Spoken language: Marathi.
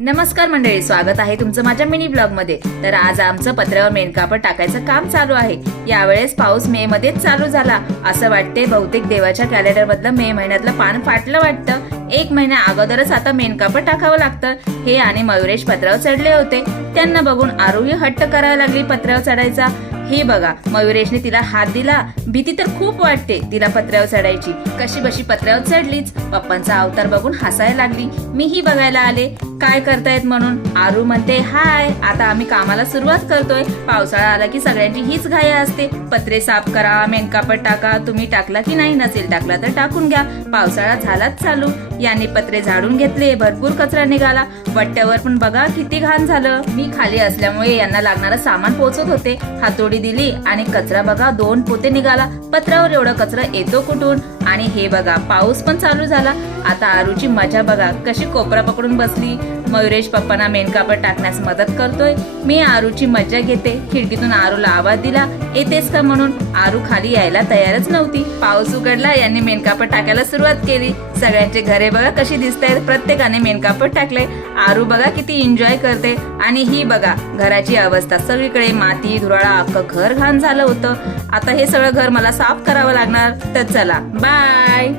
नमस्कार मंडळी, स्वागत आहे तुमचं माझ्या मिनी ब्लॉग मध्ये। तर आज आमचं पत्र्यावर मेणकापड टाकायचं काम चालू आहे। यावेळेस पाऊस मे मध्येच चालू झाला असं वाटते। बहुतेक देवाच्या कॅलेंडर मधलं मे महिन्यातलं पान फाटलं वाटतं। एक महिन्या अगोदरच आता मेणकापड टाकावं लागतं। हे आणि मयुरेश पत्र्यावर चढले होते, त्यांना बघून आरुही हट्ट करायला लागली पत्र्यावर चढायचा। हे बघा, मयुरेशने तिला हात दिला। भीती तर खूप वाटते तिला पत्र्यावर चढायची। कशी बशी पत्र्यावर चढलीच। पप्पांचा अवतार बघून हसायला लागली। मीही बघायला आले काय करतायत म्हणून। आरू म्हणते, हाय, आता आम्ही कामाला सुरुवात करतोय। पावसाळा आला की सगळ्यांची हीच घाई असते, पत्रे साफ करा, मेणकापड टाका। तुम्ही टाकला की नाही? नसेल टाकला तर टाकून घ्या, पावसाळा झालाच चालू। यांनी पत्रे झाडून घेतले, भरपूर कचरा निघाला। वट्ट्यावर पण बघा किती घाण झालं। मी खाली असल्यामुळे यांना लागणारं सामान पोहोचत होते। हातोडी दिली आणि कचरा बघा 2 पोते निघाला। पत्रावर एवढा कचरा येतो कुठून? आणि हे बघा, पाऊस पण चालू झाला। आता आरूची मजा बघा, कशी कोपरा पकडून बसली। मयुरेश पप्पांना मेणकापड टाकण्यास मदत करतोय। मी आरूची मजा घेते। खिडकीतून आरूला आवाज दिला, येतेस का म्हणून। आरू खाली यायला तयारच नव्हती। पाऊस उघडला, यांनी मेणकापड टाकायला सुरुवात केली। सगळ्यांचे घरे बघा कशी दिसतायत, प्रत्येकाने मेणकापड टाकले। आरू बघा किती एन्जॉय करते। आणि ही बघा घराची अवस्था, सगळीकडे माती धुराळा, अख्खं घर घाण झालं होतं। आता हे सगळं घर मला साफ करावं लागणार। तर चला, बाय।